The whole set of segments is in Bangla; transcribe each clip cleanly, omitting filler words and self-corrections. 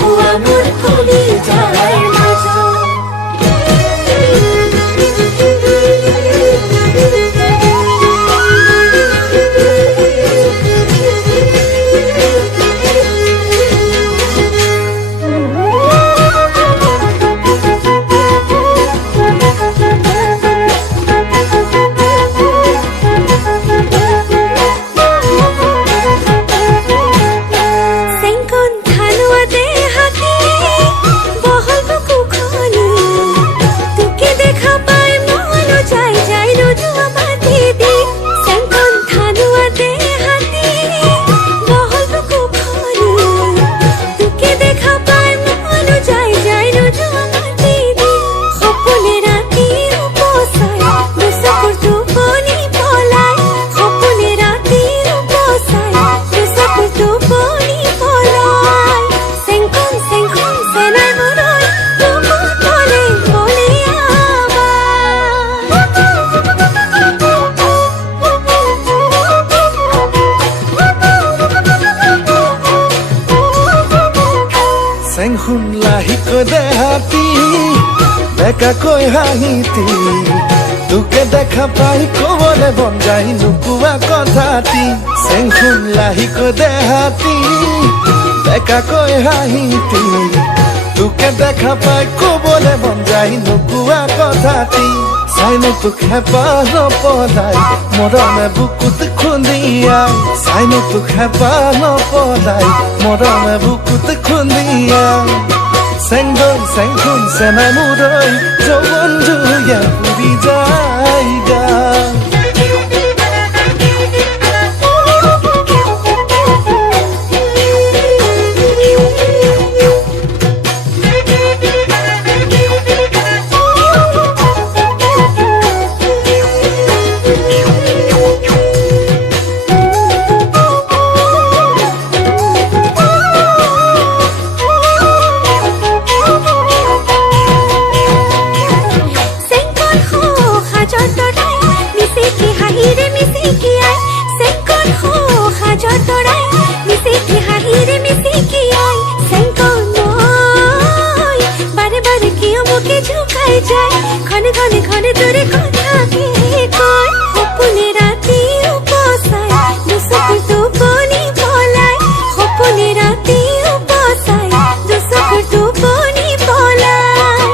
খোয়া মোর কলিজার মাঝো চেংখুন লাহিকৈ দেহাতি বেকাকৈ হাঁহিতি তোকে দেখা পাই কবলে মন যায় নুকুয়া কথাটি চেংখুন লাহিকৈ দেহাতি বেকাকৈ হাঁহিতি তোকে দেখা পাই কবলে মন যায় নুকুয়া কথাটি চাইনো তোক হেঁপাহ নপলাই মৰমে বুকুত খুন্দিয়াই চাইনো তোক হেঁপাহ নপলাই মৰমে বুকুত খুন্দিয়াই চেংদৈ চেংখুন চেনাই মুৰৈ যৌৱন জুয়ে পুৰি যায়গা ঘনে ঘনে ঘনে তোরে কথা কে কয় সপনে রাতি উপসায় দুসকুর তুপনি পলায় সপনে রাতি উপসায় দুসকুর তুপনি পলায়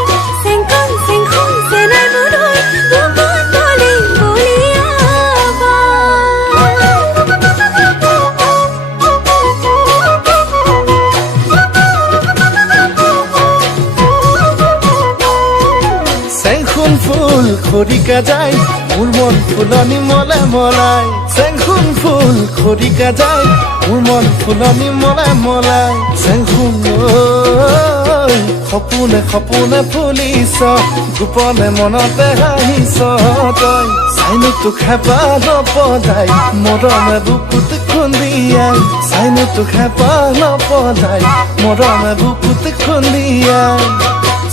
সেংকন সেংখন সেনাই মুরই বুকুত বলে বলে চেংখুন ফুল খৰিকা যায় মোৰ মন ফুলনি মলাই মলাই চেংখুন ফুল খৰিকা যায় মোৰ মন ফুলনি মলাই মলাই চেংখুন সপোনে সপোনে ফুলিছ গোপনে মনতে হাঁহিছ তই চাইনো তোক হেঁপাহ নপলাই মৰমে বুকুত খুন্দিয়াই চাইনো তোক হেঁপাহ নপলাই মৰমে বুকুত খুন্দিয়াই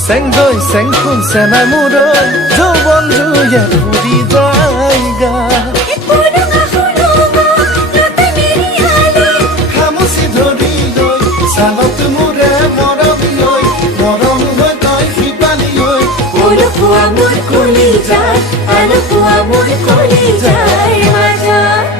চেংদৈ চেংখুন চেনাই মুৰৈ যৌৱন জুয়ে পুৰি যায়গা খামুচি ধৰি লৈ চালত মোৰে মৰম লৈ মৰম হৈ তই শিপালি লৈ খোৱা মোৰ কলিজাৰ আৰু খোৱা মোৰ কলিজাৰ মাজত